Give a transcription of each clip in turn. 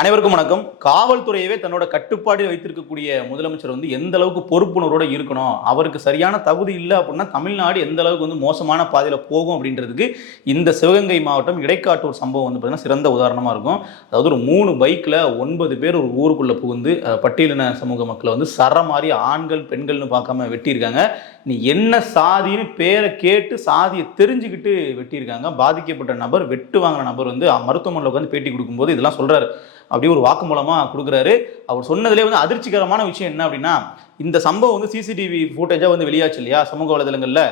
அனைவருக்கும் வணக்கம். காவல்துறையவே தன்னோட கட்டுப்பாடில் வைத்திருக்கக்கூடிய முதலமைச்சர் வந்து எந்த அளவுக்கு பொறுப்புணர்வோட இருக்கணும், அவருக்கு சரியான தகுதி இல்லை அப்படின்னா தமிழ்நாடு எந்த அளவுக்கு வந்து மோசமான பாதையில் போகும் அப்படின்றதுக்கு இந்த சிவகங்கை மாவட்டம் இடைக்காட்டூர் சம்பவம் வந்து பார்த்தீங்கன்னா சிறந்த உதாரணமாக இருக்கும். அதாவது ஒரு 3 பைக்கில் 9 பேர் ஒரு ஊருக்குள்ளே புகுந்து பட்டியலின சமூக மக்களை வந்து மாதிரி ஆண்கள் பெண்கள்னு பார்க்காம வெட்டியிருக்காங்க. நீ என்ன சாதின்னு பேரை கேட்டு சாதியை தெரிஞ்சுக்கிட்டு வெட்டியிருக்காங்க. பாதிக்கப்பட்ட நபர், வெட்டு வாங்கின நபர் வந்து மருத்துவமனையில் உட்காந்து பேட்டி கொடுக்கும்போது இதெல்லாம் சொல்கிறாரு. அப்படியே ஒரு வாக்கு மூலமாக கொடுக்குறாரு. அவர் சொன்னதுலேயே வந்து அதிர்ச்சிகரமான விஷயம் என்ன அப்படின்னா, இந்த சம்பவம் வந்து சிசிடிவி ஃபுட்டேஜாக வந்து வெளியாச்சு இல்லையா சமூக வலைதளங்களில்.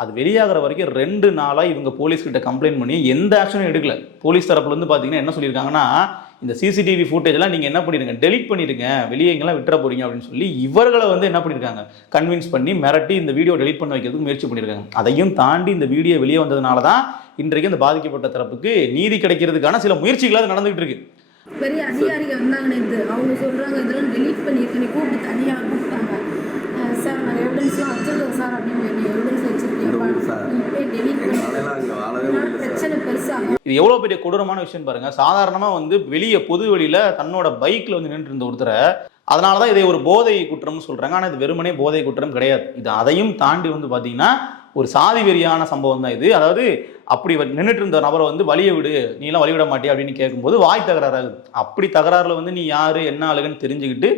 அது வெளியாகிற வரைக்கும் 2 நாளாக இவங்க போலீஸ்கிட்ட கம்ப்ளைண்ட் பண்ணி எந்த ஆக்ஷனும் எடுக்கல. போலீஸ் தரப்புல வந்து பார்த்தீங்கன்னா என்ன சொல்லியிருக்காங்கன்னா, இந்த சிசிடிவி ஃபுட்டேஜ்லாம் நீங்கள் என்ன பண்ணிடுங்க, டெலிட் பண்ணிடுங்க, வெளியே எங்கெல்லாம் விட்டுற போறீங்க அப்படின்னு சொல்லி இவர்களை வந்து என்ன பண்ணியிருக்காங்க, கன்வின்ஸ் பண்ணி மிரட்டி இந்த வீடியோ டெலிட் பண்ண வைக்கிறதுக்கு முயற்சி பண்ணியிருக்காங்க. அதையும் தாண்டி இந்த வீடியோ வெளியே வந்ததுனால தான் இன்றைக்கு அந்த பாதிக்கப்பட்ட தரப்புக்கு நீதி கிடைக்கிறதுக்கான சில முயற்சிகளாக நடந்துகிட்டு இருக்கு. பெரிய அதிகாரிகள் வந்தாங்கன்னு அவங்க சொல்கிறாங்க, இதெல்லாம் டெலீட் பண்ணியிருக்கேன், கூப்பிட்டு தனியாக கூப்பிட்டாங்க. சார் நான் எவிடன்ஸ்லாம் வச்சிருக்கேன் சார் அப்படின்னு எவிடன்ஸ் வச்சிருக்கேன், டெலீட் பண்ணி பிரச்சனை பெருசாகும். இது எவ்வளோ பெரிய கொடூரமான விஷயம் பாருங்க. சாதாரணமாக வந்து வெளியே பொது வெளியில் தன்னோட பைக்கில் வந்து நின்று இருந்த ஒருத்தரை, அதனால தான் இதை ஒரு போதை குற்றம்னு சொல்கிறாங்க. ஆனால் இது வெறுமனே போதை குற்றம் கிடையாது. இது அதையும் தாண்டி வந்து பார்த்தீங்கன்னா ஒரு சாதி வெறியான சம்பவம் தான் இது. அதாவது அப்படி நின்றுட்டு இருந்த நபரை வந்து வழியை விடு, நீ எல்லாம் வழிவிட மாட்டியா அப்படின்னு கேட்கும்போது வாய் தகராறாகுது. அப்படி தகராறுல வந்து நீ யாரு என்ன ஆளுகன்னு தெரிஞ்சுக்கிட்டு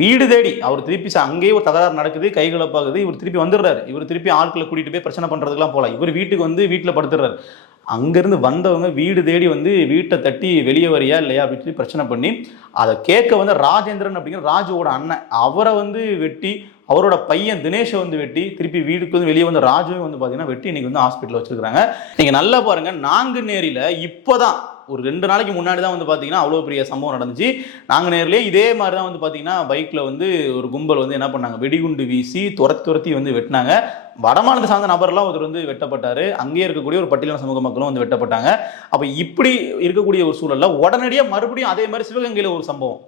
வீடு தேடி அவர் திருப்பி அங்கேயே ஒரு தகராறு நடக்குது, கைகலப்பாகுது. இவர் திருப்பி வந்துடுறாரு. இவர் திருப்பி ஆட்களை கூட்டிட்டு போய் பிரச்சனை பண்றதுக்கெல்லாம் போல. இவர் வீட்டுக்கு வந்து வீட்டில் படுத்துடுறாரு. அங்கேருந்து வந்தவங்க வீடு தேடி வந்து வீட்டை தட்டி வெளியே வரியா இல்லையா அப்படின்னு சொல்லி பிரச்சனை பண்ணி அதை கேட்க வந்து ராஜேந்திரன் அப்படிங்கிற ராஜுவோட அண்ணன், அவரை வந்து வெட்டி, அவரோட பையன் தினேஷை வந்து வெட்டி, திருப்பி வீட்டுக்கு வந்து வெளியே வந்து ராஜுவை வந்து பார்த்தீங்கன்னா வெட்டி இன்னைக்கு வந்து ஹாஸ்பிட்டலில் வச்சிருக்காங்க. நீங்கள் நல்லா பாருங்க, நாங்குநேரியில் இப்போதான் ஒரு 2 நாளைக்கு முன்னாடி தான் வந்து பார்த்தீங்கன்னா அவ்வளோ பெரிய சம்பவம் நடந்துச்சு. நாங்குநேரிலே இதே மாதிரி தான் வந்து பார்த்தீங்கன்னா பைக்கில் வந்து ஒரு கும்பல் வந்து என்ன பண்ணாங்க, வெடிகுண்டு வீசி துரத்தி வந்து வெட்டினாங்க. வடமாநிலத்தை சார்ந்த நபர்லாம் ஒருத்தர் வந்து வெட்டப்பட்டார். அங்கேயே இருக்கக்கூடிய ஒரு பட்டியலின சமூக மக்களும் வந்து வெட்டப்பட்டாங்க. அப்போ இப்படி இருக்கக்கூடிய ஒரு சூழலில் உடனடியாக மறுபடியும் அதே மாதிரி சிவகங்கையில் ஒரு சம்பவம்.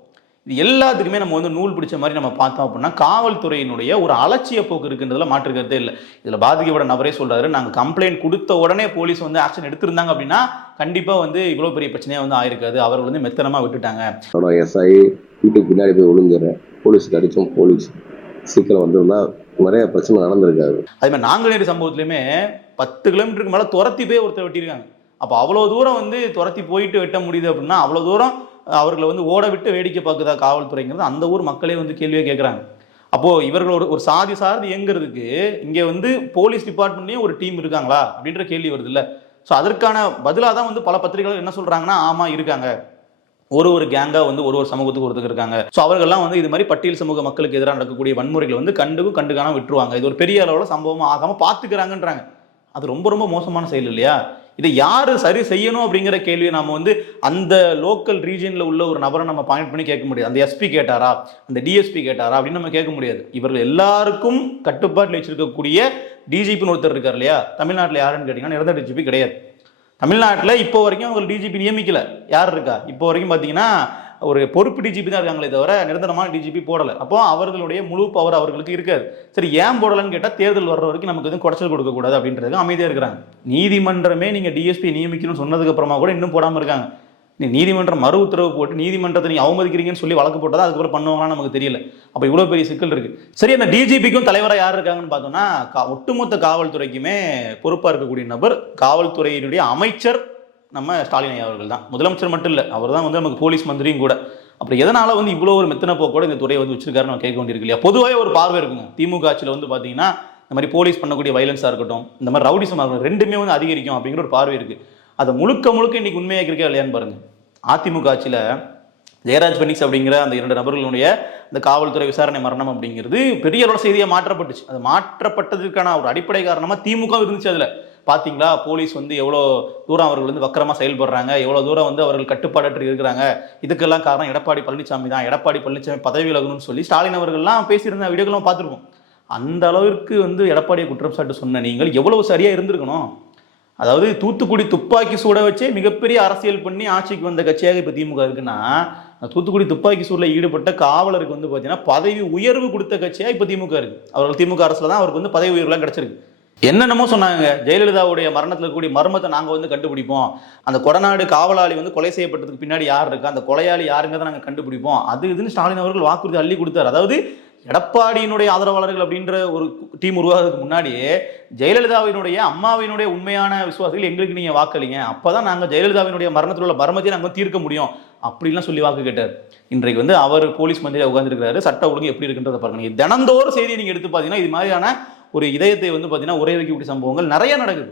இது எல்லாத்துக்குமே நம்ம வந்து நூல் பிடிச்ச மாதிரி நம்ம பார்த்தோம் அப்படின்னா காவல்துறையினுடைய ஒரு அலட்சிய போக்கு இருக்குன்றதுல மாற்று கருத்தே இல்லை. இதில் பாதிக்கப்பட்ட நபரே சொல்றாரு, நாங்கள் கம்ப்ளைண்ட் கொடுத்த உடனே போலீஸ் வந்து ஆக்ஷன் எடுத்திருந்தாங்க அப்படின்னா கண்டிப்பாக வந்து இவ்வளோ பெரிய பிரச்சனையாக வந்து ஆயிருக்காது. அவர்கள் வந்து மெத்தனமாக விட்டுட்டாங்க. எஸ்ஐ வீட்டுக்கு பின்னாடி போய் விழுந்துடுறேன், போலீஸுக்கு அடித்தோம், போலீஸ் சீக்கிரம் வந்திருந்தா நிறைய பிரச்சனை நடந்திருக்காது. அதே மாதிரி நாங்குநேரி சம்பவத்துலையுமே 10 கிலோமீட்டருக்கு மேலே துரத்தி போய் ஒருத்தர் வெட்டியிருக்காங்க. அப்போ அவ்வளோ தூரம் வந்து துரத்தி போயிட்டு வெட்ட முடியுது அப்படின்னா அவ்வளோ தூரம் அவர்களை வந்து ஓட விட்டு வேடிக்கை பார்க்குதா காவல்துறைங்கிறது அந்த ஊர் மக்களே வந்து கேள்வியே கேட்குறாங்க. அப்போது இவர்களோட ஒரு சாதி சார்ந்து இயங்குறதுக்கு இங்கே வந்து போலீஸ் டிபார்ட்மெண்ட்லேயும் ஒரு டீம் இருக்காங்களா அப்படின்ற கேள்வி வருது இல்லை. ஸோ அதற்கான பதிலாக தான் வந்து பல பத்திரிகைகள் என்ன சொல்கிறாங்கன்னா, ஆமாம் இருக்காங்க, ஒரு கேங்காக வந்து ஒரு சமூகத்துக்கு ஒருத்தருக்கு இருக்காங்க. ஸோ அவர்கள்லாம் வந்து இது மாதிரி பட்டியல் சமூக மக்களுக்கு எதிராக நடக்கக்கூடிய வன்முறைகளை வந்து கண்டுக்காம விட்டுருவாங்க, இது ஒரு பெரிய அளவில் சம்பவமாக ஆகாமல் பார்த்துக்கிறாங்கன்றாங்க. அது ரொம்ப ரொம்ப மோசமான செயல் இல்லையா? இதை யாரு சரி செய்யணும் அப்படிங்கிற கேள்வியை நம்ம வந்து அந்த லோக்கல் ரீஜனில் உள்ள ஒரு நபரை நம்ம பாயிண்ட் பண்ணி கேட்க முடியாது. அந்த எஸ்பி கேட்டாரா, அந்த டிஎஸ்பி கேட்டாரா அப்படின்னு நம்ம கேட்க முடியாது. இவர்கள் எல்லாருக்கும் கட்டுப்பாட்டில் வச்சிருக்கக்கூடிய டிஜிபின்னு ஒருத்தர் இருக்கார் இல்லையா. தமிழ்நாட்டில் யாருன்னு கேட்டிங்கன்னா நிரந்தர டிஜிபி கிடையாது. தமிழ்நாட்டில் இப்போ வரைக்கும் அவங்க டிஜிபி நியமிக்கல. யார் இருக்கா இப்போ வரைக்கும் பார்த்தீங்கன்னா ஒரு பொறுப்பு டிஜிபி தான் இருக்காங்களே தவிர நிரந்தரமான டிஜிபி போடலை. அப்போ அவர்களுடைய முழு பவர் அவர்களுக்கு இருக்காது. சரி, ஏன் போடலன்னு கேட்டால் தேர்தல் வர்ற வரைக்கும் நமக்கு எதுவும் குறைச்சல் கொடுக்கக்கூடாது அப்படின்றதுக்கு அமைதியாக இருக்கிறாங்க. நீதிமன்றமே நீங்கள் டிஎஸ்பி நியமிக்கணும்னு சொன்னதுக்கு அப்புறமா கூட இன்னும் போடாமல் இருக்காங்க. நீதிமன்றம் மறு உத்தரவு போட்டு நீதிமன்றத்தை நீங்கள் அவமதிக்கிறீங்கன்னு சொல்லி வழக்கு போட்டதா அதுக்கப்புறம் பண்ணுவாங்கன்னு நமக்கு தெரியல. அப்போ இவ்வளோ பெரிய சிக்கல் இருக்குது. சரி, அந்த டிஜிபிக்கும் தலைவராக யார் இருக்காங்கன்னு பார்த்தோம்னா ஒட்டுமொத்த காவல்துறைக்குமே பொறுப்பாக இருக்கக்கூடிய நபர் காவல்துறையினுடைய அமைச்சர் நம்ம ஸ்டாலின் ஐயா அவர்கள் தான். முதலமைச்சர் மட்டும் இல்லை, அவர் தான் வந்து நமக்கு போலீஸ் மந்திரியும் கூட. அப்புறம் எதனால வந்து இவ்வளோ ஒரு மெத்தனை போக்கோட இந்த துறையை வந்து வச்சிருக்காருன்னு நம்ம கேட்க வேண்டியிருக்கு இல்லையா. பொதுவாக ஒரு பார்வை இருக்குங்க. திமுக ஆட்சியில் வந்து பார்த்தீங்கன்னா இந்த மாதிரி போலீஸ் பண்ணக்கூடிய வயலன்ஸாக இருக்கட்டும், இந்த மாதிரி ரவுடிசமாக இருக்கட்டும், ரெண்டுமே வந்து அதிகரிக்கும் அப்படிங்கிற ஒரு பார்வை இருக்குது. அதை முழுக்க இன்னைக்கு உண்மையாக இருக்கா இல்லையான்னு பாருங்க. அதிமுக ஆட்சியில் ஜெயராஜ் பெனிக்ஸ் அப்படிங்கிற அந்த 2 நபர்களுடைய இந்த காவல்துறை விசாரணை மரணம் அப்படிங்கிறது பெரிய அளவு செய்தியாக மாற்றப்பட்டுச்சு. அது மாற்றப்பட்டதுக்கான ஒரு அடிப்படை காரணமாக திமுக இருந்துச்சு. அதில் பார்த்தீங்களா, போலீஸ் வந்து எவ்வளோ தூரம் அவர்கள் வந்து வக்கரமாக செயல்படுறாங்க, எவ்வளோ தூரம் வந்து அவர்கள் கட்டுப்பாடற்று இருக்கிறாங்க, இதுக்கெல்லாம் காரணம் எடப்பாடி பழனிசாமி தான், எடப்பாடி பழனிசாமி பதவி விலகணும்னு சொல்லி ஸ்டாலின் அவர்கள்லாம் பேசியிருந்த வீடியோக்களும் பார்த்துருக்கோம். அந்த அளவிற்கு வந்து எடப்பாடியை குற்றம் சாட்டு சொன்ன நீங்கள் எவ்வளவு சரியாக இருந்திருக்கணும். அதாவது தூத்துக்குடி துப்பாக்கி சூட வச்சே மிகப்பெரிய அரசியல் பண்ணி ஆட்சிக்கு வந்த கட்சியாக இப்போ திமுக இருக்குன்னா, தூத்துக்குடி துப்பாக்கி சூடில் ஈடுபட்ட காவலருக்கு வந்து பார்த்தீங்கன்னா பதவி உயர்வு கொடுத்த கட்சியாக இப்போ திமுக இருக்குது. அவர்கள் திமுக அரசில் தான் அவருக்கு வந்து பதவி உயர்வுலாம் கிடச்சிருக்கு. என்னென்னமோ சொன்னாங்க. ஜெயலலிதாவுடைய மரணத்தில் இருக்கக்கூடிய மர்மத்தை நாங்கள் வந்து கண்டுபிடிப்போம், அந்த கொடநாடு காவலாளி வந்து கொலை செய்யப்பட்டதுக்கு பின்னாடி யார் இருக்கா, அந்த கொலையாளி யாருங்கிறத நாங்கள் கண்டுபிடிப்போம், அது இதுன்னு ஸ்டாலின் அவர்கள் வாக்குறுதி அள்ளி கொடுத்தார். அதாவது எடப்பாடியினுடைய ஆதரவாளர்கள் அப்படின்ற ஒரு டீம் உருவாகிறதுக்கு முன்னாடியே ஜெயலலிதாவினுடைய அம்மாவினுடைய உண்மையான விசுவாசிகள் எங்களுக்கு நீங்கள் வாக்களிங்க, அப்போதான் நாங்கள் ஜெயலலிதாவினுடைய மரணத்தில் உள்ள மர்மத்தை நாங்கள் தீர்க்க முடியும் அப்படின்லாம் சொல்லி வாக்கு கேட்டார். இன்றைக்கு வந்து அவர் போலீஸ் மந்திரியாக உட்கார்ந்துருக்கிறாரு. சட்ட ஒழுங்கு எப்படி இருக்குன்றதை பாருங்க. நீங்கள் தினந்தோறும் செய்தியை நீங்கள் எடுத்து பார்த்தீங்கன்னா இது மாதிரியான ஒரு இதயத்தை வந்து பார்த்தீங்கன்னா உரைய வைக்கக்கூடிய சம்பவங்கள் நிறைய நடக்குது.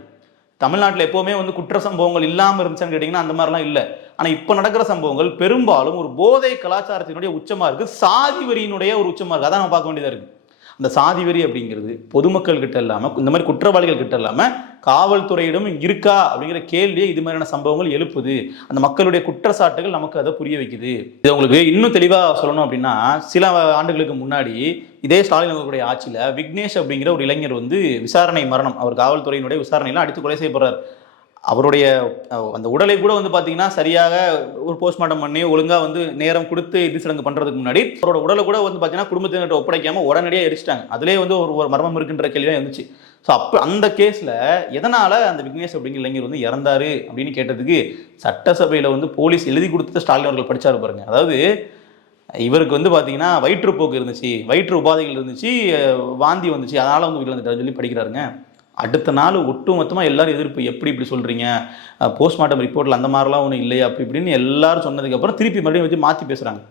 தமிழ்நாட்டில் எப்போவுமே வந்து குற்ற சம்பவங்கள் இல்லாமல் இருந்துச்சுன்னு கேட்டிங்கன்னா அந்த மாதிரிலாம் இல்லை. ஆனால் இப்போ நடக்கிற சம்பவங்கள் பெரும்பாலும் ஒரு போதை கலாச்சாரத்தினுடைய உச்சமாக இருக்குது, சாதி வரியினுடைய ஒரு உச்சமாக இருக்குது. அதான் நம்ம பார்க்க வேண்டியதாக இருக்குது. அந்த சாதி வரி அப்படிங்கிறது பொதுமக்கள் கிட்ட இல்லாமல், இந்த மாதிரி குற்றவாளிகள் கிட்ட இல்லாமல் காவல்துறையிடம் இருக்கா அப்படிங்கிற கேள்வியை இது மாதிரியான சம்பவங்கள் எழுப்புது. அந்த மக்களுடைய குற்றச்சாட்டுகள் நமக்கு அதை புரிய வைக்குது. இது உங்களுக்கு இன்னும் தெளிவாக சொல்லணும் அப்படின்னா, சில ஆண்டுகளுக்கு முன்னாடி இதே ஸ்டாலின் அவர்களுடைய ஆட்சியில் விக்னேஷ் அப்படிங்கிற ஒரு இளைஞர் வந்து விசாரணை மரணம், அவர் காவல்துறையினுடைய விசாரணையெல்லாம் அடித்து கொலை செய்யப்படுறார். அவருடைய அந்த உடலை கூட வந்து பார்த்தீங்கன்னா சரியாக ஒரு போஸ்ட்மார்ட்டம் பண்ணி ஒழுங்காக வந்து நேரம் கொடுத்து இது சடங்கு பண்ணுறதுக்கு முன்னாடி அவரோட உடலை கூட வந்து பார்த்தீங்கன்னா குடும்பத்தினர்கிட்ட ஒப்படைக்காமல் உடனடியாக எரிச்சிட்டாங்க. அதிலே வந்து ஒரு மர்மம் இருக்குன்ற கேள்வியாக இருந்துச்சு. ஸோ அப்போ அந்த கேஸில் எதனால் அந்த விக்னேஷ் அப்படிங்கிற இளைஞர் வந்து இறந்தாரு அப்படின்னு கேட்டதுக்கு சட்டசபையில் வந்து போலீஸ் எழுதி கொடுத்து ஸ்டாலின் அவர்கள் படித்தார் பாருங்க. அதாவது இவருக்கு வந்து பார்த்தீங்கன்னா வயிற்றுப்போக்கு இருந்துச்சு, வயிற்று உபாதைகள் இருந்துச்சு, வாந்தி வந்துச்சு, அதனால் வந்து வீட்டில் வந்துட்டாரு சொல்லி படிக்கிறாருங்க. அடுத்த நாள் ஒட்டுமொத்தமாக எல்லாரும் எதிர்ப்பு, எப்படி இப்படி சொல்கிறீங்க, போஸ்ட்மார்ட்டம் ரிப்போர்ட்டில் அந்த மாதிரிலாம் ஒன்றும் இல்லையா அப்படி இப்படின்னு எல்லாரும் சொன்னதுக்கப்புறம் திருப்பி மறுபடியும் வச்சு மாற்றி பேசுகிறாங்க.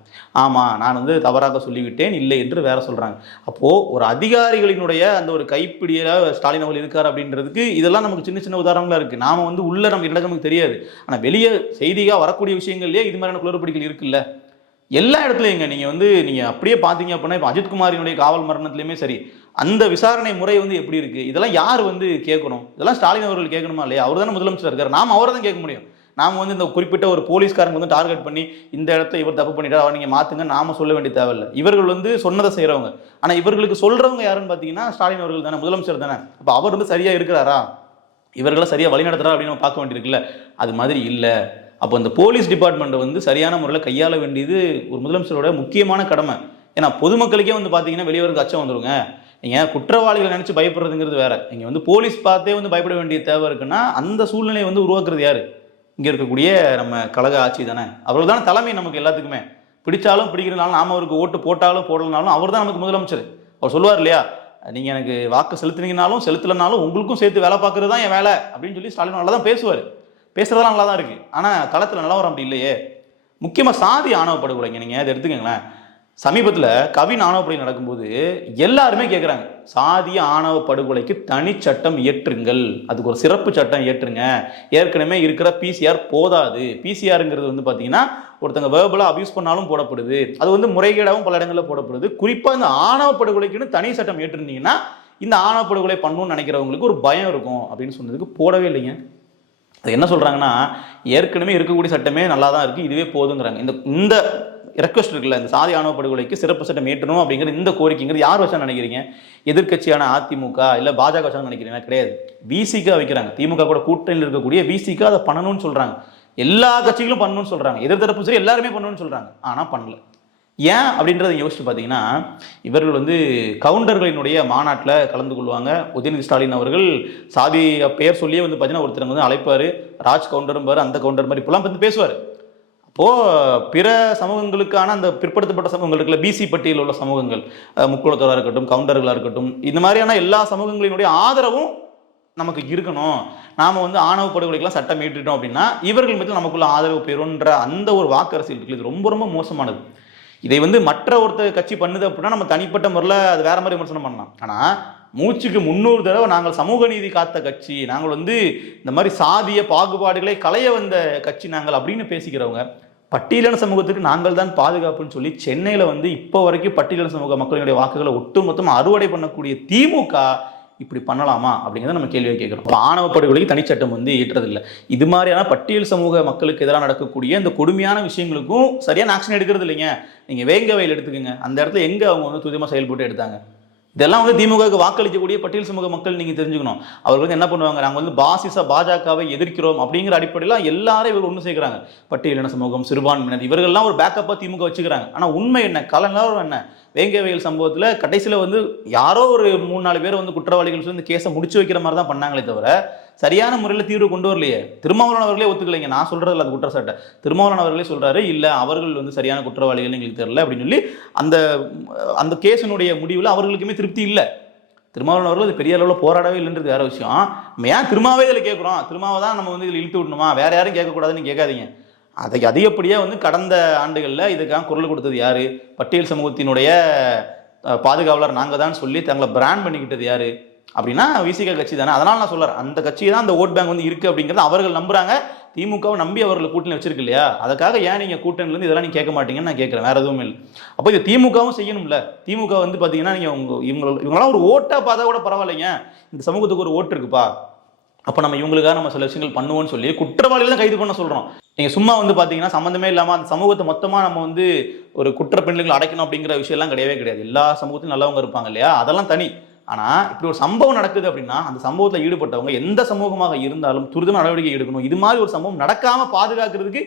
ஆமாம் நான் வந்து தவறாக சொல்லிவிட்டேன் இல்லை என்று வேற சொல்கிறாங்க. அப்போது ஒரு அதிகாரிகளினுடைய அந்த ஒரு கைப்பிடியில் ஸ்டாலின் அவர்கள் இருக்கார் அப்படின்றதுக்கு இதெல்லாம் நமக்கு சின்ன சின்ன உதாரணங்களாக இருக்குது. நாம் வந்து உள்ளே நம்ம இடத்துல நமக்கு தெரியாது, ஆனால் வெளியே செய்தியாக வரக்கூடிய விஷயங்கள்லேயே இது மாதிரியான குளறுபடிகள் இருக்குல்ல எல்லா இடத்துலையுங்க. நீங்கள் அப்படியே பார்த்தீங்க அப்படின்னா இப்போ அஜித்குமாரினுடைய காவல் மரணத்துலையுமே சரி, அந்த விசாரணை முறை வந்து எப்படி இருக்குது, இதெல்லாம் யார் வந்து கேட்கணும்? இதெல்லாம் ஸ்டாலின் அவர்கள் கேட்கணுமா இல்லையா? அவர் தானே முதலமைச்சர் இருக்கார், நாம் அவரை தான் கேட்க முடியும். நாம் வந்து இந்த குறிப்பிட்ட ஒரு போலீஸ்காரங்க வந்து டார்கெட் பண்ணி இந்த இடத்த இவர் தப்பு பண்ணிட்டா அவர் நீங்கள் மாற்றுங்க நாம சொல்ல வேண்டிய தேவையில்லை. இவர்கள் வந்து சொன்னதை செய்கிறவங்க. ஆனால் இவர்களுக்கு சொல்கிறவங்க யாருன்னு பார்த்தீங்கன்னா ஸ்டாலின் அவர்கள் தானே, முதலமைச்சர் தானே. அப்போ அவர் வந்து சரியாக இருக்கிறாரா, இவர்களை சரியாக வழிநடத்துறா அப்படின்னு நம்ம பார்க்க வேண்டியிருக்குல்ல. அது மாதிரி இல்லை. அப்போ இந்த போலீஸ் டிபார்ட்மெண்ட்டை வந்து சரியான முறையில் கையாள வேண்டியது ஒரு முதலமைச்சரோட முக்கியமான கடமை. ஏன்னா பொதுமக்களுக்கே வந்து பார்த்தீங்கன்னா வெளியே அச்சம் வந்துருங்க. நீங்கள் குற்றவாளிகளை நினச்சி பயப்படுறதுங்கிறது வேற. நீங்கள் வந்து போலீஸ் பார்த்தே வந்து பயப்பட வேண்டிய தேவை இருக்குன்னா அந்த சூழ்நிலையை வந்து உருவாக்குறது யார்? இங்கே இருக்கக்கூடிய நம்ம கழக ஆட்சி தானே. அவர்கள் தானே தலைமை நமக்கு எல்லாத்துக்குமே. பிடிச்சாலும் பிடிக்கிறதுனாலும் நாம் அவருக்கு ஓட்டு போட்டாலும் போடலனாலும் அவர் தான் நமக்கு முதலமைச்சர். அவர் சொல்லுவார் இல்லையா, நீங்கள் எனக்கு வாக்கு செலுத்தினீங்கனாலும் செலுத்தலைனாலும் உங்களுக்கும் சேர்த்து வேலை பார்க்குறது தான் என் வேலை அப்படின்னு சொல்லி ஸ்டாலின் நல்லா தான் பேசுவார். பேசுகிறதெல்லாம் நல்லா தான் இருக்குது. ஆனால் களத்தில் நிலவரம் அப்படி இல்லையே. முக்கியமாக சாதி ஆணவ படுகொலைங்க. நீங்கள் அதை எடுத்துக்கங்களேன். சமீபத்தில் கவின் ஆணவ படுகொலை நடக்கும்போது எல்லாருமே கேட்குறாங்க, சாதிய ஆணவ படுகொலைக்கு தனி சட்டம் இயற்றுங்கள், அதுக்கு ஒரு சிறப்பு சட்டம் இயற்றுங்க. ஏற்கனவே இருக்கிற பிசிஆர் போதாது. பிசிஆருங்கிறது வந்து பார்த்தீங்கன்னா ஒருத்தங்க வேர்பலாக அபியூஸ் பண்ணாலும் போடப்படுது, அது வந்து முறைகேடாகவும் பல இடங்களில் போடப்படுது. குறிப்பாக இந்த ஆணவ படுகொலைக்குன்னு தனி சட்டம் ஏற்றிருந்தீங்கன்னா இந்த ஆணவ படுகொலை பண்ணணும்னு நினைக்கிறவங்களுக்கு ஒரு பயம் இருக்கும் அப்படின்னு சொன்னதுக்கு போடவே இல்லைங்க. அது என்ன சொல்கிறாங்கன்னா, ஏற்கனவே இருக்கக்கூடிய சட்டமே நல்லா தான் இருக்குது, இதுவே போதுங்கிறாங்க. இந்த ரெக்வஸ்ட் இருக்குல்ல, இந்த சாதி ஆணவ படுகொலைக்கு சிறப்பு சட்டம் ஏற்றணும் அப்படிங்கிற இந்த கோரிக்கைங்கிறது யார் வச்சா நினைக்கிறீங்க? எதிர்கட்சியான அதிமுக இல்லை பாஜக வச்சான்னு நினைக்கிறீங்க? கிடையாது, விசிகா வைக்கிறாங்க. திமுக கூட கூட்டணியில் இருக்கக்கூடிய விசிகா அதை பண்ணணும்னு சொல்கிறாங்க. எல்லா கட்சிகளும் பண்ணணும்னு சொல்கிறாங்க, எதிர்த்தரப்பு சரி எல்லாருமே பண்ணணும்னு சொல்கிறாங்க. ஆனால் பண்ணல. ஏன் அப்படின்றத யோசிச்சு பார்த்தீங்கன்னா, இவர்கள் வந்து கவுண்டர்களினுடைய மாநாட்டில் கலந்து கொள்வாங்க. உதயநிதி ஸ்டாலின் அவர்கள் சாதி பெயர் சொல்லியே வந்து பார்த்தீங்கன்னா ஒருத்தர் வந்து அழைப்பார், ராஜ் கவுண்டரும் பாரு, அந்த கவுண்டர் மாதிரி இப்பெல்லாம் வந்து பேசுவார். அப்போது பிற சமூகங்களுக்கான அந்த பிற்படுத்தப்பட்ட சமூகங்கள் இருக்குல்ல, பிசி பட்டியலில் உள்ள சமூகங்கள், முக்குளத்தோராக இருக்கட்டும், கவுண்டர்களாக இருக்கட்டும், இந்த மாதிரியான எல்லா சமூகங்களினுடைய ஆதரவும் நமக்கு இருக்கணும். நாம் வந்து ஆணவ படுகொலைக்கெல்லாம் சட்டம் ஏற்றிட்டோம் அப்படின்னா இவர்கள் மீது நமக்குள்ள ஆதரவு பெறுன்ற அந்த ஒரு வாக்கு அரசியல் இருக்குது. இது ரொம்ப ரொம்ப மோசமானது. இதை வந்து மற்ற ஒருத்தர் கட்சி பண்ணுது அப்படின்னா நம்ம தனிப்பட்ட முறையில் அது வேற மாதிரி விமர்சனம் பண்ணலாம். ஆனால் மூச்சுக்கு 300 தடவை நாங்கள் சமூக நீதி காத்த கட்சி, நாங்கள் வந்து இந்த மாதிரி சாதிய பாகுபாடுகளை களைய வந்த கட்சி நாங்கள் அப்படின்னு பேசிக்கிறவங்க, பட்டியலின சமூகத்துக்கு நாங்கள் தான் பாதுகாப்புன்னு சொல்லி சென்னையில் வந்து இப்போ வரைக்கும் பட்டியலின சமூக மக்களுடைய வாக்குகளை ஒட்டுமொத்தமாக அறுவடை பண்ணக்கூடிய திமுக இப்படி பண்ணலாமா அப்படிங்கிறத நம்ம கேள்வியை கேட்குறோம். ஆணவ படுகொலைக்கு தனிச்சட்டம் வந்து ஏற்றதில்லை. இது மாதிரியான பட்டியல் சமூக மக்களுக்கு எதிராக நடக்கக்கூடிய இந்த கொடுமையான விஷயங்களுக்கும் சரியான ஆக்ஷன் எடுக்கிறது இல்லைங்க. நீங்கள் வேங்கவையில் எடுத்துக்கோங்க, அந்த இடத்துல எங்கே அவங்க வந்து துரிதமாக செயல்பட்டு எடுத்தாங்க? இதெல்லாம் வந்து திமுகவுக்கு வாக்களிக்கக்கூடிய பட்டியல் சமூக மக்கள் நீங்க தெரிஞ்சுக்கணும். அவர்கள் வந்து என்ன பண்ணுவாங்க, நாங்கள் வந்து பாஜகவை எதிர்க்கிறோம் அப்படிங்கிற அடிப்படையில் எல்லாரும் இவர்கள் ஒன்று சேர்க்கிறாங்க. பட்டியலின சமூகம், சிறுபான்மையினர், இவர்கள்லாம் ஒரு பேக்கப்பா திமுக வச்சுக்கிறாங்க. ஆனா உண்மை என்ன, கலங்காரம் என்ன, வேங்கை வயல் சம்பவத்துல கடைசியில வந்து யாரோ ஒரு 3-4 பேர் வந்து குற்றவாளிகள் சொல்லி இந்த கேஸை முடிச்சு வைக்கிற மாதிரி தான் பண்ணாங்களே தவிர சரியான முறையில் தீர்வு கொண்டு வரலையே. திருமாவளவன் அவர்களே ஒத்துக்கலைங்க, நான் சொல்றதில்ல அது குற்றச்சாட்டை. திருமாவளவன் அவர்களே சொல்றாரு, இல்ல அவர்கள் வந்து சரியான குற்றவாளிகள் எங்களுக்கு தெரியல அப்படின்னு சொல்லி அந்த கேஸினுடைய முடிவில் அவர்களுக்குமே திருப்தி இல்லை. திருமாவளவன் அவர்கள் அது பெரிய அளவில் போராடவே இல்லைன்றது வேற விஷயம். நம்ம ஏன் திருமாவே இதில் கேட்குறோம், திருமாவை தான் நம்ம வந்து இதில் இழுத்து விடணுமா, வேற யாரும் கேட்கக்கூடாதுன்னு கேட்காதீங்க. அதை அதிகப்படியாக வந்து கடந்த ஆண்டுகளில் இதுக்காக குரல் கொடுத்தது யாரு, பட்டியல் சமூகத்தினுடைய பாதுகாவலர் நாங்கள் தான் சொல்லி தங்களை பிராண்ட் பண்ணிக்கிட்டது யாரு அப்படின்னா விசிக கட்சி தானே. அதனால நான் சொல்றேன், அந்த கட்சி தான் அந்த ஓட் பேங்க் வந்து இருக்கு அப்படிங்கிறது அவர்கள் நம்புறாங்க. திமுகவை நம்பி அவர்களை கூட்டணி வச்சிருக்கு இல்லையா, அதுக்காக ஏன் நீங்க கூட்டணிலேருந்து இதெல்லாம் நீங்க கேட்க மாட்டீங்கன்னு நான் கேட்கிறேன், வேற எதுவும் இல்லை. அப்போ இது திமுகவும் செய்யணும்ல. திமுக வந்து பாத்தீங்கன்னா நீங்க இவங்களாம் ஒரு ஓட்டா பார்த்தா கூட பரவாயில்லைங்க, இந்த சமூகத்துக்கு ஒரு ஓட்டு இருக்குப்பா, அப்போ நம்ம இவங்களுக்காக நம்ம சில விஷயங்கள் பண்ணுவோம்னு சொல்லி குற்றவாளிகள் தான் கைது பண்ண சொல்றோம். நீங்க சும்மா வந்து பாத்தீங்கன்னா சம்மந்தமே இல்லாம அந்த சமூகத்தை மொத்தமா நம்ம வந்து ஒரு குற்ற பெண்கள் அடைக்கணும் அப்படிங்கிற விஷயம் எல்லாம் கிடையவே கிடையாது. எல்லா சமூகத்திலும் நல்லவங்க இருப்பாங்க இல்லையா, அதெல்லாம் தனி. ஆனா இப்படி ஒரு சம்பவம் நடக்குது அப்படின்னா அந்த சம்பவத்தில் ஈடுபட்டவங்க எந்த சமூகமாக இருந்தாலும் துரிதமான நடவடிக்கை எடுக்கணும். இது மாதிரி ஒரு சம்பவம் நடக்காம பாதுகாக்கிறதுக்கு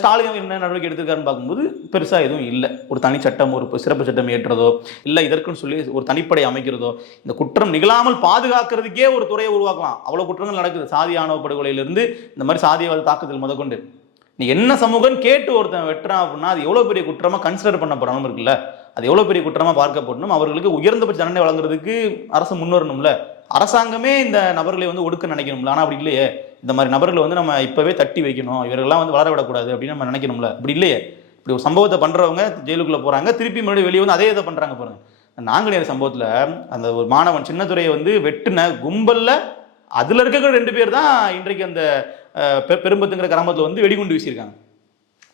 ஸ்டாலின் என்ன நடவடிக்கை எடுத்திருக்காருன்னு பார்க்கும்போது பெருசா எதுவும் இல்லை. ஒரு தனி சட்டம், ஒரு சிறப்பு சட்டம் ஏற்றதோ இல்லை இதற்குன்னு சொல்லி ஒரு தனிப்படை அமைக்கிறதோ, இந்த குற்றம் நிகழாமல் பாதுகாக்கிறதுக்கே ஒரு துறையை உருவாக்கலாம். அவ்வளவு குற்றங்கள் நடக்குது, சாதி ஆணவ படுகொலையிலிருந்து இந்த மாதிரி சாதியவாத தாக்குதல் முதற்கொண்டு. நீ என்ன சமூகம் கேட்டு ஒருத்தன் வெட்டுறான் அப்படின்னா அது எவ்வளவு பெரிய குற்றமா கன்சிடர் பண்ணப்படணும் இருக்குல்ல, அது எவ்வளவு பெரிய குற்றமா பார்க்கப்படணும். அவர்களுக்கு உயர்ந்தபட்ச தண்டனை வழங்குறதுக்கு அரசு முன்வரணும்ல. அரசாங்கமே இந்த நபர்களை வந்து ஒடுக்க நினைக்கணும்ல. ஆனா அப்படி இல்லையே, இந்த மாதிரி நபர்களை வந்து நம்ம இப்பவே தட்டி வைக்கணும், இவர்கள்லாம் வந்து வளர விடக்கூடாது அப்படின்னு நம்ம நினைக்கணும்ல. அப்படி இல்லையே, இப்படி ஒரு சம்பவத்தை பண்றவங்க ஜெயிலுக்குள்ள போறாங்க, திருப்பி மறுபடியும் வெளியே வந்து அதே இதை பண்றாங்க பாருங்க. நாங்குநேர் சம்பவத்துல அந்த ஒரு மாணவன் சின்னத்துறையை வந்து வெட்டுன கும்பல்ல அதுல இருக்க 2 பேர் தான் இன்றைக்கு அந்த பெரும்பத்துங்கிற கிராமத்துல வந்து வெடிகுண்டு வீசியிருக்காங்க.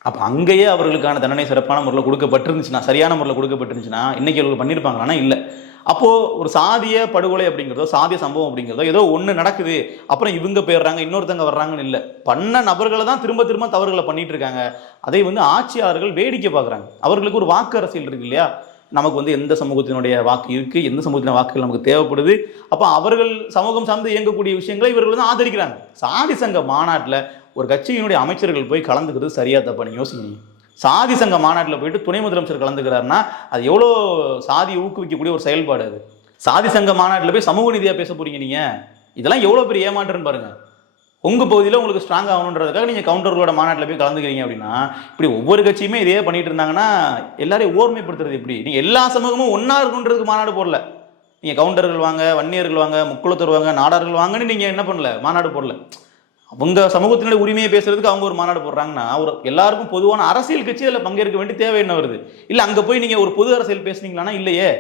அப்போ அங்கேயே அவர்களுக்கான தண்டனை சிறப்பான முறையில் கொடுக்கப்பட்டிருந்துச்சுன்னா, சரியான முறையில் கொடுக்கப்பட்டிருந்துச்சுன்னா இன்னைக்கு அவர்கள் பண்ணியிருப்பாங்களான்னா இல்லை. அப்போ ஒரு சாதிய படுகொலை அப்படிங்கிறதோ சாதிய சம்பவம் அப்படிங்கிறதோ ஏதோ ஒன்று நடக்குது அப்புறம் இவங்க போயிடுறாங்க இன்னொருத்தங்க வர்றாங்கன்னு இல்லை. பண்ண நபர்களை தான் திரும்ப திரும்ப தவறுகளை பண்ணிட்டு இருக்காங்க. அதை வந்து ஆட்சியாளர்கள் வேடிக்கை பார்க்குறாங்க. அவர்களுக்கு ஒரு வாக்கு அரசியல் இருக்கு இல்லையா, நமக்கு வந்து எந்த சமூகத்தினுடைய வாக்கு இருக்கு, எந்த சமூகத்தின வாக்குகள் நமக்கு தேவைப்படுது, அப்போ அவர்கள் சமூகம் சார்ந்து இயங்கக்கூடிய விஷயங்களை இவர்கள் வந்து ஆதரிக்கிறாங்க. சாதி சங்க மாநாட்டில் ஒரு கட்சியினுடைய அமைச்சர்கள் போய் கலந்துக்கிறது சரியா தப்பா நீங்க யோசிக்கிறீங்க? சாதி சங்க மாநாட்டில் போயிட்டு துணை முதலமைச்சர் கலந்துக்கிறாருன்னா அது எவ்வளோ சாதியை ஊக்குவிக்கக்கூடிய ஒரு செயல்பாடு. அது சாதி சங்க மாநாட்டில் போய் சமூக நீதியாக பேச போறீங்க நீங்க, இதெல்லாம் எவ்வளோ பெரிய ஏமாற்றுன்னு பாருங்க. உங்க பகுதியில் உங்களுக்கு ஸ்ட்ராங் ஆகணுன்றதுக்காக நீங்க கவுண்டர்களோட மாநாட்டில் போய் கலந்துக்கிறீங்க அப்படின்னா, இப்படி ஒவ்வொரு கட்சியுமே இதே பண்ணிட்டு இருந்தாங்கன்னா எல்லாரையும் ஓர்மைப்படுத்துறது எப்படி? நீங்க எல்லா சமூகமும் ஒன்னா இருக்குன்றதுக்கு மாநாடு போடல. நீங்க கவுண்டர்கள் வாங்க, வன்னியர்கள் வாங்க, முக்குளத்தூர் வாங்க, நாடார்கள் வாங்கன்னு நீங்க என்ன பண்ணல, மாநாடு போடல. அவங்க சமூகத்தினுடைய உரிமையை பேசுறதுக்கு அவங்க ஒரு மாநாடு போடுறாங்கன்னா ஒரு எல்லாருக்கும் பொதுவான அரசியல் கட்சி அதில் பங்கேற்க வேண்டிய தேவை என்ன வருது? இல்லை அங்கே போய் நீங்கள் ஒரு பொது அரசியல் பேசுனீங்களான்னா இல்லையே.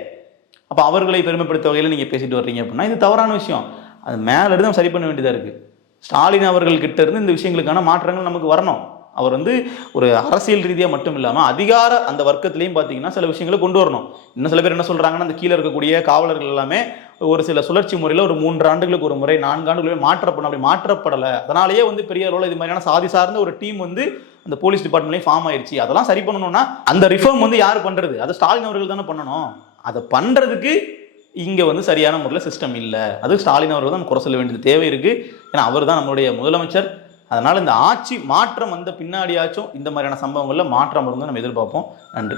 அப்போ அவர்களை பெருமைப்படுத்த வகையில் நீங்கள் பேசிட்டு வர்றீங்க அப்படின்னா இது தவறான விஷயம். அது மேலே இருந்து நம்ம சரி பண்ண வேண்டியதாக இருக்குது. ஸ்டாலின் அவர்கள் கிட்ட இருந்து இந்த விஷயங்களுக்கான மாற்றங்கள் நமக்கு வரணும். அவர் வந்து ஒரு அரசியல் ரீதியாக மட்டும் இல்லாமல் அதிகார அந்த வர்க்கத்திலையும் பார்த்தீங்கன்னா சில விஷயங்களை கொண்டு வரணும். இன்னும் சில பேர் என்ன சொல்கிறாங்கன்னா, அந்த கீழே இருக்கக்கூடிய காவலர்கள் எல்லாமே ஒரு சில சுழற்சி முறையில் ஒரு 3 ஆண்டுகளுக்கு ஒரு முறை 4 ஆண்டுகளுக்கு மாற்றப்படும். அப்படி மாற்றப்படலை, அதனாலேயே வந்து பெரிய அளவில் இது மாதிரியான சாதி சார்ந்த ஒரு டீம் வந்து அந்த போலீஸ் டிபார்ட்மெண்ட்லேயும் ஃபார்ம் ஆயிடுச்சு. அதெல்லாம் சரி பண்ணணும்னா அந்த ரிஃபார்ம் வந்து யார் பண்ணுறது? அது ஸ்டாலின் அவர்கள் தானே பண்ணணும். அதை பண்ணுறதுக்கு இங்கே வந்து சரியான முறையில் சிஸ்டம் இல்லை. அது ஸ்டாலின் அவர்கள் தான் குறை சொல்ல வேண்டியது தேவை இருக்குது. ஏன்னா அவர் தான் நம்மளுடைய முதலமைச்சர். அதனால் இந்த ஆட்சி மாற்றம் வந்த பின்னாடியாச்சும் இந்த மாதிரியான சம்பவங்களில் மாற்றம் வரும்னு நம்ம எதிர்பார்ப்போம். நன்றி.